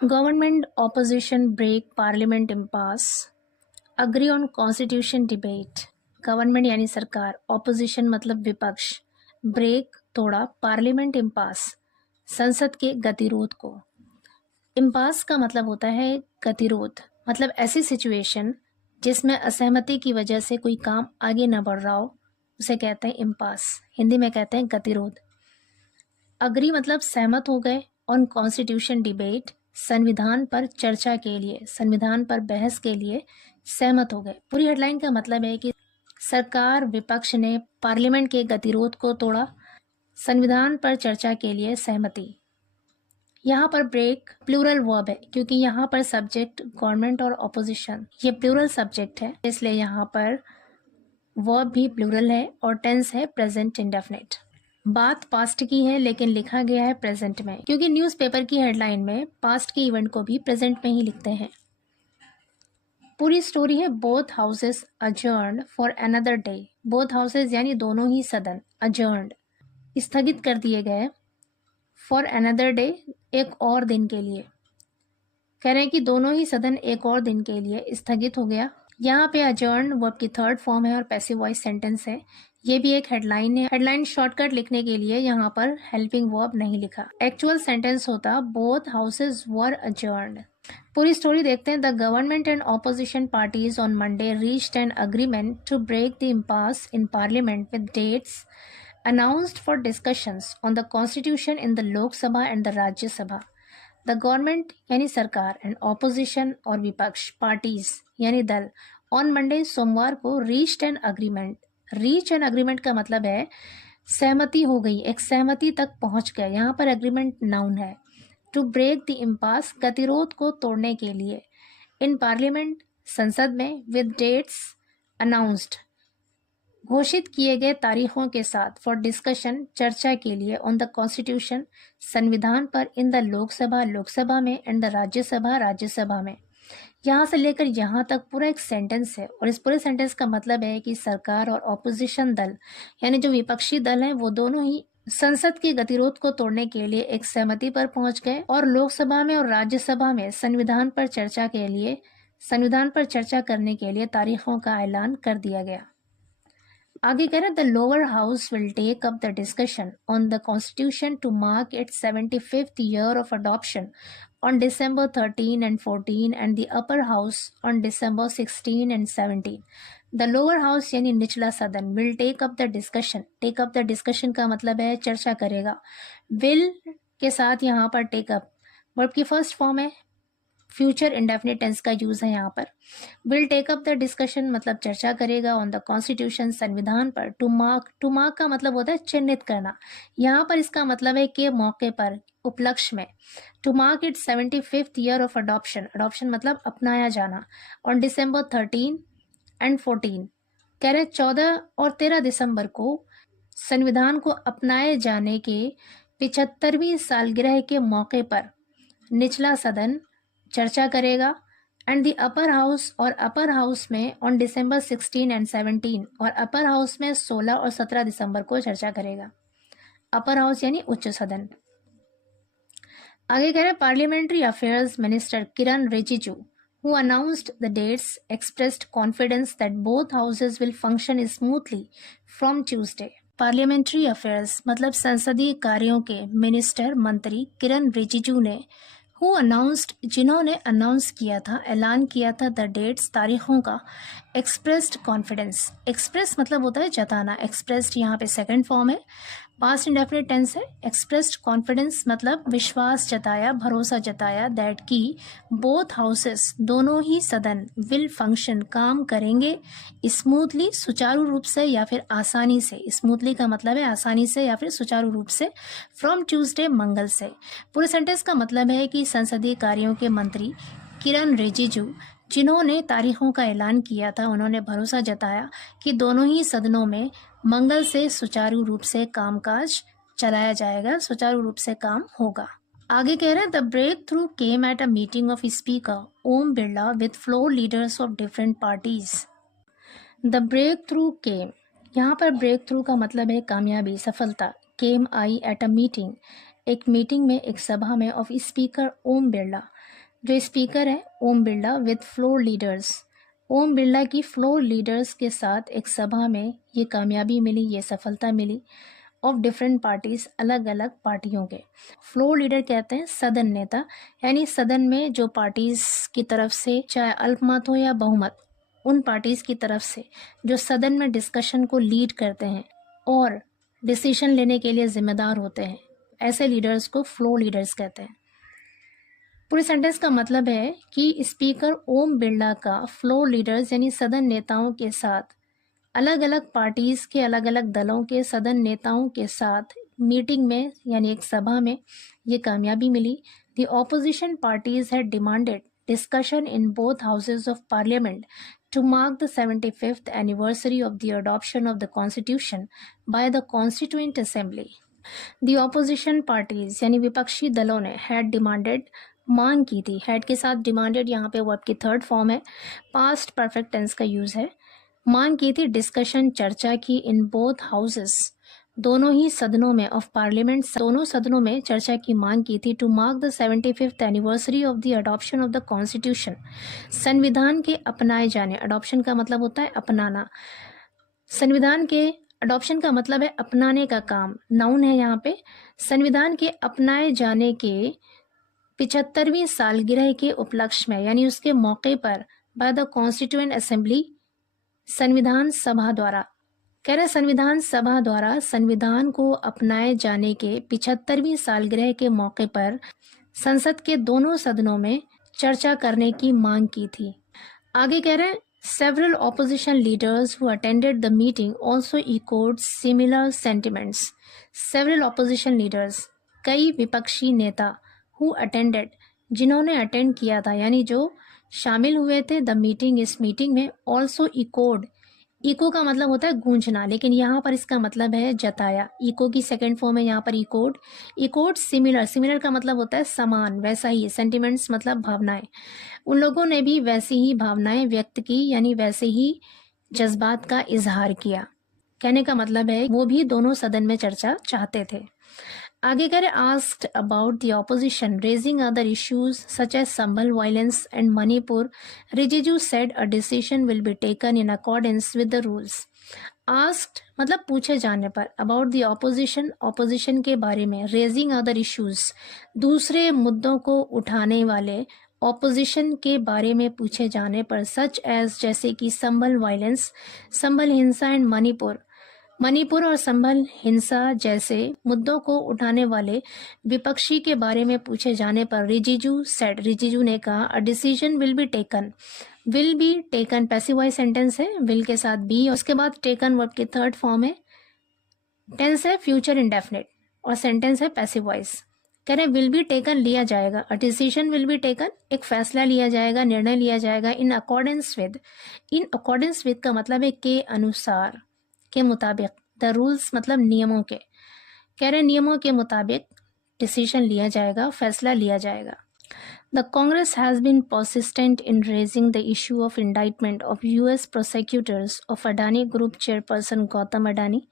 Government opposition break parliament impasse. Agree on constitution debate. Government यानी सरकार, opposition मतलब विपक्ष, ब्रेक तोड़ा, पार्लियामेंट इम्पास संसद के गतिरोध को। इम्पास का मतलब होता है गतिरोध, मतलब ऐसी सिचुएशन जिसमें असहमति की वजह से कोई काम आगे न बढ़ रहा हो, उसे कहते हैं इम्पास, हिंदी में कहते हैं गतिरोध। अग्री मतलब सहमत हो गए, ऑन कॉन्स्टिट्यूशन डिबेट संविधान पर चर्चा के लिए, संविधान पर बहस के लिए सहमत हो गए। पूरी हेडलाइन का मतलब है कि सरकार विपक्ष ने पार्लियामेंट के गतिरोध को तोड़ा, संविधान पर चर्चा के लिए सहमति। यहाँ पर ब्रेक प्लूरल वर्ब है क्योंकि यहाँ पर सब्जेक्ट गवर्नमेंट और ऑपोजिशन ये प्लूरल सब्जेक्ट है, इसलिए यहाँ पर वर्ब भी प्लूरल है और टेंस है प्रेजेंट इंडेफिनिट। बात पास्ट की है लेकिन लिखा गया है प्रेजेंट में, क्योंकि न्यूज़पेपर की हेडलाइन में पास्ट के इवेंट को भी प्रेजेंट में ही लिखते हैं। पूरी स्टोरी है both houses adjourned for another day. Both houses यानी दोनों ही सदन, अजर्न्ड स्थगित कर दिए गए, फॉर अनदर डे एक और दिन के लिए। कह रहे हैं कि दोनों ही सदन एक और दिन के लिए स्थगित हो गया। यहाँ पे अजर्न वर्ब की थर्ड फॉर्म है और पैसिव वॉइस सेंटेंस है। ये भी एक हेडलाइन है। हेडलाइन शॉर्टकट लिखने के लिए यहाँ पर हेल्पिंग वर्ब नहीं लिखा। एक्चुअल सेंटेंस होता बोथ हाउसेस वर अजर्न्ड। पूरी स्टोरी देखते हैं। The government and opposition parties on Monday reached an agreement to break the impasse in Parliament with dates announced for discussions on the constitution in the Lok Sabha and the Rajya Sabha. The government यानी सरकार and opposition और विपक्ष parties यानी दल on Monday सोमवार को reached an agreement. Reach an agreement का मतलब है सहमति हो गई, एक सहमति तक पहुंच गए। यहाँ पर अग्रीमेंट नाउन है। टू ब्रेक द इम्पास गतिरोध को तोड़ने के लिए, इन पार्लियामेंट संसद में, विद डेट्स अनाउंस्ड घोषित किए गए तारीखों के साथ, फॉर डिस्कशन चर्चा के लिए, ऑन द कॉन्स्टिट्यूशन संविधान पर, इन द लोकसभा लोकसभा में, एंड द राज्यसभा राज्यसभा में। यहाँ से लेकर यहाँ तक पूरा एक सेंटेंस है और इस पूरे सेंटेंस का मतलब है कि सरकार और ऑपोजिशन दल यानी जो विपक्षी दल हैं वो दोनों ही संसद के गतिरोध को तोड़ने के लिए एक सहमति पर पहुंच गए और लोकसभा में और राज्यसभा में संविधान पर चर्चा करने के लिए तारीखों का ऐलान कर दिया गया। आगे कह रहे the lower house will take up the discussion on the Constitution to mark its 75th year of adoption on December 13 and 14 and the upper house on December 16 and 17. The lower house यानी निचला सदन will take up the discussion. Take up the discussion का मतलब है चर्चा करेगा। will के साथ यहाँ पर take up वर्ब की फर्स्ट फॉर्म है, फ्यूचर इंडेफिनिट टेंस का यूज है यहाँ पर। Will take up the discussion मतलब चर्चा करेगा, ऑन द कॉन्स्टिट्यूशन संविधान पर। टू मार्क का मतलब होता है चिन्हित करना। यहाँ पर इसका मतलब है कि मौके पर, उपलक्ष्य में। To mark it 75th year of adoption, adoption मतलब अपनाया जाना, ऑन December 13 and 14। कह रहे 14 और 13 दिसंबर को संविधान को अपनाए जाने के 75वीं सालगिरह के मौके पर निचला सदन चर्चा करेगा, एंड द अपर हाउस और अपर हाउस में ऑन December 16 and 17 और अपर हाउस में 16 और 17 दिसंबर को चर्चा करेगा। अपर हाउस यानी उच्च सदन। आगे कह रहे parliamentary affairs minister Kiran Rijiju who announced the dates expressed confidence that both houses will function smoothly from Tuesday. Parliamentary affairs मतलब संसदीय कार्यों के मिनिस्टर मंत्री किरण रिजिजू ने हु अनाउंस्ड जिन्होंने अनाउंस किया था, ऐलान किया था, द डेट्स तारीखों का, एक्सप्रेस्ड कॉन्फिडेंस। एक्सप्रेस मतलब होता है जताना, एक्सप्रेस्ड यहाँ पे सेकंड फॉर्म है, पास्ट इंडेफिनिट टेंस है। एक्सप्रेस्ड कॉन्फिडेंस मतलब विश्वास जताया, भरोसा जताया, दैट की बोथ हाउसेस दोनों ही सदन, विल फंक्शन काम करेंगे, स्मूथली सुचारू रूप से या फिर आसानी से। स्मूथली का मतलब है आसानी से या फिर सुचारू रूप से, फ्रॉम ट्यूसडे मंगल से। पूरे सेंटेंस का मतलब है कि संसदीय कार्यों के मंत्री किरण रिजिजू जिन्होंने तारीखों का ऐलान किया था, उन्होंने भरोसा जताया कि दोनों ही सदनों में मंगल से सुचारू रूप से कामकाज चलाया जाएगा, सुचारू रूप से काम होगा। आगे कह रहे हैं the breakthrough came at a meeting of speaker Om Birla with floor leaders of different parties. The breakthrough came, यहाँ पर ब्रेक थ्रू का मतलब है कामयाबी, सफलता। केम आई एट अ मीटिंग, एक मीटिंग में, एक सभा में ऑफ स्पीकर ओम बिरला, जो स्पीकर है ओम Birla with floor leaders, Om Birla की फ्लोर लीडर्स के साथ एक सभा में ये कामयाबी मिली, ये सफलता मिली ऑफ डिफरेंट पार्टीज, अलग अलग पार्टियों के। फ्लोर लीडर कहते हैं सदन नेता, यानी सदन में जो पार्टीज की तरफ से, चाहे अल्पमत हो या बहुमत, उन पार्टीज की तरफ से जो सदन में डिस्कशन को लीड करते हैं और डिसीजन लेने के लिए जिम्मेदार होते हैं, ऐसे लीडर्स को फ्लोर लीडर्स कहते हैं। पूरे सेंटेंस का मतलब है कि स्पीकर ओम बिरला का फ्लोर लीडर्स यानी सदन नेताओं के साथ, अलग अलग पार्टीज के अलग अलग दलों के सदन नेताओं के साथ मीटिंग में यानी एक सभा में ये कामयाबी मिली। The opposition parties had demanded discussion in both houses of parliament to mark the 75th anniversary of the adoption of the constitution by the constituent assembly. The opposition parties यानी विपक्षी दलों ने had demanded मांग की थी, had के साथ demanded यहाँ पे वर्ब की थर्ड फॉर्म है, past perfect tense का यूज है, मांग की थी, डिस्कशन चर्चा की, इन बोथ हाउसेस दोनों ही सदनों में ऑफ पार्लियामेंट, दोनों सदनों में चर्चा की मांग की थी, to mark the 75th anniversary of the adoption of the Constitution, संविधान के अपनाए जाने, अडॉप्शन का मतलब होता है अपनाना, संविधान के अडॉप्शन का मतलब है अपनाने का काम, नाउन है यहाँ पे, संविधान के अपनाए जाने के 75वीं सालगिरह के उपलक्ष्य में यानी उसके मौके पर बाय द कॉन्स्टिट्यूएंट असेंबली, संविधान सभा द्वारा, कह रहे संविधान सभा द्वारा संविधान को अपनाए जाने के 75वीं सालगिरह के मौके पर संसद के दोनों सदनों में चर्चा करने की मांग की थी। आगे कह रहे हैं several opposition leaders who attended the meeting also echoed similar sentiments. Several opposition leaders, कई विपक्षी नेता, who attended, जिन्होंने अटेंड किया था यानी जो शामिल हुए थे द मीटिंग, इस मीटिंग में, ऑल्सो इकोड, इको का मतलब होता है गूंजना, लेकिन यहाँ पर इसका मतलब है जताया, इको की सेकंड फॉर्म है यहाँ पर इकोड, इकोड सिमिलर, सिमिलर का मतलब होता है समान, वैसा ही, सेंटिमेंट्स मतलब भावनाएं, उन लोगों ने भी वैसी ही भावनाएं व्यक्त की यानी वैसे ही जज्बात का इजहार किया, कहने का मतलब है वो भी दोनों सदन में चर्चा चाहते थे। आगे करें asked about the opposition raising other issues such as Sambhal violence and Manipur, Rijiju said a decision will be taken in accordance with the rules. Asked मतलब पूछे जाने पर, अबाउट द ऑपोजिशन, ऑपोजिशन के बारे में, रेजिंग अदर इश्यूज दूसरे मुद्दों को उठाने वाले, ऑपोजिशन के बारे में पूछे जाने पर, सच एज जैसे कि संभल वायलेंस, संभल हिंसा एंड मणिपुर, मणिपुर और संभल हिंसा जैसे मुद्दों को उठाने वाले विपक्षी के बारे में पूछे जाने पर, रिजिजू सेड, रिजिजू ने कहा, अ decision will be taken, will be taken passive voice sentence है, विल के साथ बी, और उसके बाद टेकन वर्ब की थर्ड फॉर्म है, टेंस है फ्यूचर इंडेफिनिट और सेंटेंस है पैसिव वॉइस। कह रहे विल बी टेकन लिया जाएगा, अ डिसीजन विल बी टेकन एक फैसला लिया जाएगा, निर्णय लिया जाएगा, इन accordance with, in accordance with का मतलब है के अनुसार, के मुताबिक, द रूल्स मतलब नियमों के, कह रहे नियमों के मुताबिक डिसीजन लिया जाएगा, फैसला लिया जाएगा। The Congress has been persistent in raising the issue of indictment of US prosecutors of Adani Group chairperson Gautam Adani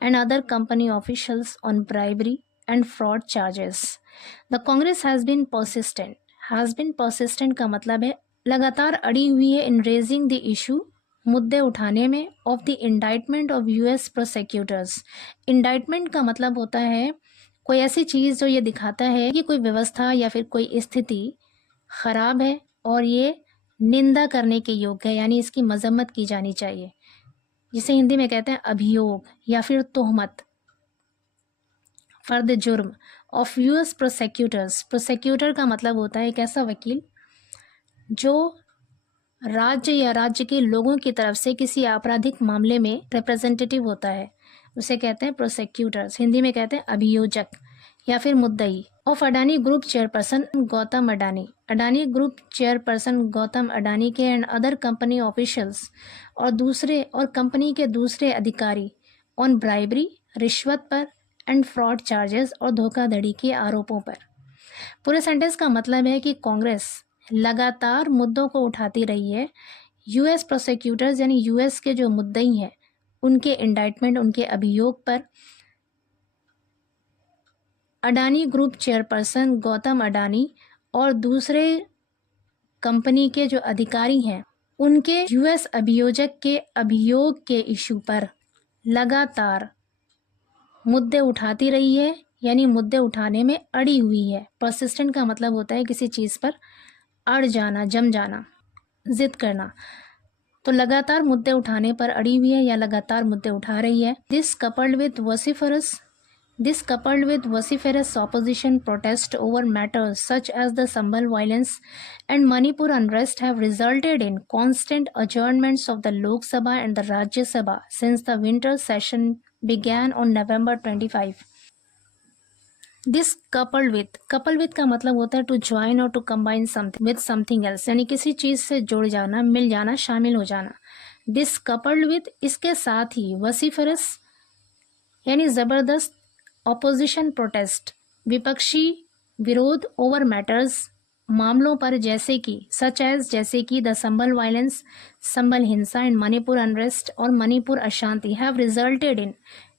and other company officials on bribery and fraud charges. The Congress has been persistent. Has been persistent का मतलब है लगातार अड़ी हुई है, in raising the issue मुद्दे उठाने में, of the indictment of US prosecutors. Indictment का मतलब होता है कोई ऐसी चीज़ जो ये दिखाता है कि कोई व्यवस्था या फिर कोई स्थिति खराब है और ये निंदा करने के योग्य है, यानी इसकी मजम्मत की जानी चाहिए, जिसे हिंदी में कहते हैं अभियोग या फिर तोहमत, फर्द जुर्म ऑफ यूएस प्रोसिक्यूटर्स। प्रोसिक्यूटर का मतलब होता है एक ऐसा वकील जो राज्य या राज्य के लोगों की तरफ से किसी आपराधिक मामले में रिप्रेजेंटेटिव होता है, उसे कहते हैं प्रोसिक्यूटर्स, हिंदी में कहते हैं अभियोजक या फिर मुद्दई। Of Adani group chairperson Gautam Adani, Adani group chairperson Gautam Adani के एंड अदर कंपनी ऑफिशियल्स और दूसरे, और कंपनी के दूसरे अधिकारी, ऑन ब्राइबरी रिश्वत पर, एंड फ्रॉड चार्जेस और धोखाधड़ी के आरोपों पर। पूरे सेंटेंस का मतलब है कि कांग्रेस लगातार मुद्दों को उठाती रही है, यूएस प्रोसिक्यूटर्स यानी यूएस के जो मुद्दई हैं उनके इंडाइटमेंट, उनके अभियोग पर, अडानी ग्रुप चेयरपर्सन गौतम अडानी और दूसरे कंपनी के जो अधिकारी हैं उनके यूएस अभियोजक के अभियोग के इशू पर लगातार मुद्दे उठाती रही है, यानी मुद्दे उठाने में अड़ी हुई है। परसिस्टेंट का मतलब होता है किसी चीज़ पर अड़ जाना, जम जाना, जिद करना। तो लगातार मुद्दे उठाने पर अड़ी हुई है या लगातार मुद्दे उठा रही है। This coupled with vociferous opposition protest over matters such as the Sambhal violence and Manipur unrest have resulted in constant adjournments of the Lok Sabha and the Rajya Sabha since the winter session began on November 25. This coupled with का मतलब होता है to join or to combine something with something else, यानी किसी चीज़ से जुड़ जाना, मिल जाना, शामिल हो जाना। This coupled with इसके साथ ही vociferous यानी ज़बरदस्त ऑपोजिशन प्रोटेस्ट विपक्षी विरोध ओवर मैटर्स मामलों पर जैसे कि द संभल वायलेंस संभल हिंसा एंड मणिपुर अनरेस्ट और मणिपुर अशांति हैव रिजल्टेड इन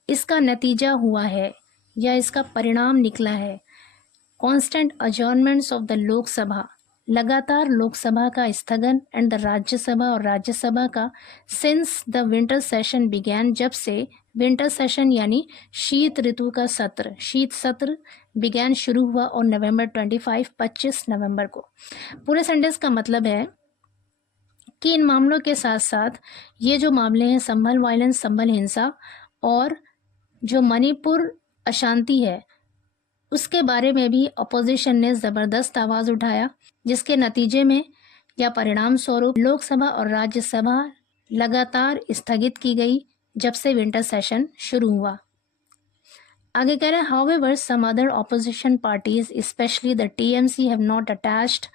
इसका नतीजा हुआ है या इसका परिणाम निकला है कॉन्स्टेंट अजॉर्नमेंट्स ऑफ द लोकसभा लगातार लोकसभा का स्थगन एंड द राज्यसभा और राज्यसभा का since the winter session began जब से विंटर सेशन यानी शीत ऋतु का शीत सत्र बिगैन शुरू हुआ और नवंबर 25 नवंबर को। पूरे सेंटेंस का मतलब है कि इन मामलों के साथ साथ ये जो मामले हैं संभल वायलेंस संभल हिंसा और जो मणिपुर अशांति है उसके बारे में भी अपोजिशन ने ज़बरदस्त आवाज़ उठाया जिसके नतीजे में या परिणाम स्वरूप लोकसभा और राज्यसभा लगातार स्थगित की गई जब से विंटर सेशन शुरू हुआ। आगे कह रहे हैं however some other opposition parties especially the TMC have not attached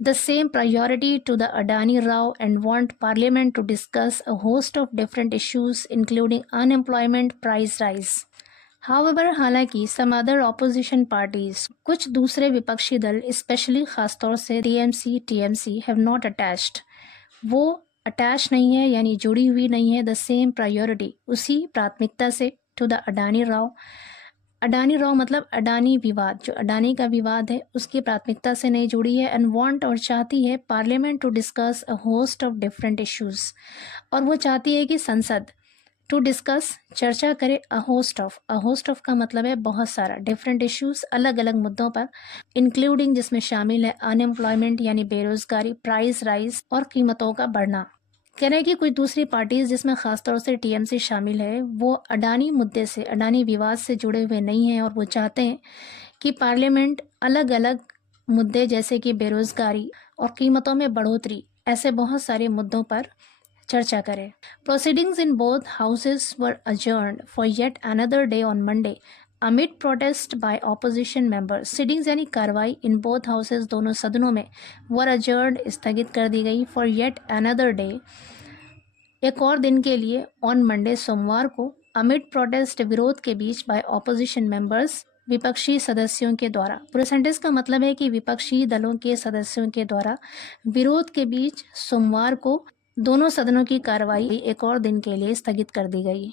the same priority to the Adani Rao and want Parliament to discuss a host of different issues including unemployment, price rise. However, हालांकि some other opposition parties कुछ दूसरे विपक्षी दल specially खासतौर से TMC have not attached वो attach नहीं है यानी जुड़ी हुई नहीं है द सेम प्रायोरिटी उसी प्राथमिकता से टू द अडानी राव मतलब अडानी विवाद जो अडानी का विवाद है उसकी प्राथमिकता से नहीं जुड़ी है एंड वांट और चाहती है Parliament to discuss a host of different issues और वो चाहती है कि संसद टू डिस्कस चर्चा करे अ होस्ट ऑफ का मतलब है बहुत सारा डिफरेंट इश्यूज अलग अलग मुद्दों पर इंक्लूडिंग जिसमें शामिल है अनएम्प्लॉयमेंट यानी बेरोजगारी प्राइस राइज और कीमतों का बढ़ना। कह रहे हैं कि कोई दूसरी पार्टीज जिसमें खासतौर से टीएमसी शामिल है वो अडानी मुद्दे से अडानी विवाद से जुड़े हुए नहीं हैं और वो चाहते हैं कि पार्लियामेंट अलग अलग मुद्दे जैसे कि बेरोजगारी और कीमतों में बढ़ोतरी ऐसे बहुत सारे मुद्दों पर चर्चा करें। Proceedings in both houses were adjourned for yet another day on Monday amid protest by opposition members. Sittings यानी कार्रवाई इन बोथ हाउसेस दोनों सदनों में वर अजर्न्ड स्थगित कर दी गई फॉर येट अनदर डे एक और दिन के लिए ऑन मंडे सोमवार को अमिड प्रोटेस्ट विरोध के बीच बाय ऑपोजिशन मेंबर्स विपक्षी सदस्यों के द्वारा। पूरे सेंटेंस का मतलब है कि विपक्षी दलों के सदस्यों के द्वारा विरोध के बीच सोमवार को दोनों सदनों की कार्रवाई एक और दिन के लिए स्थगित कर दी गई।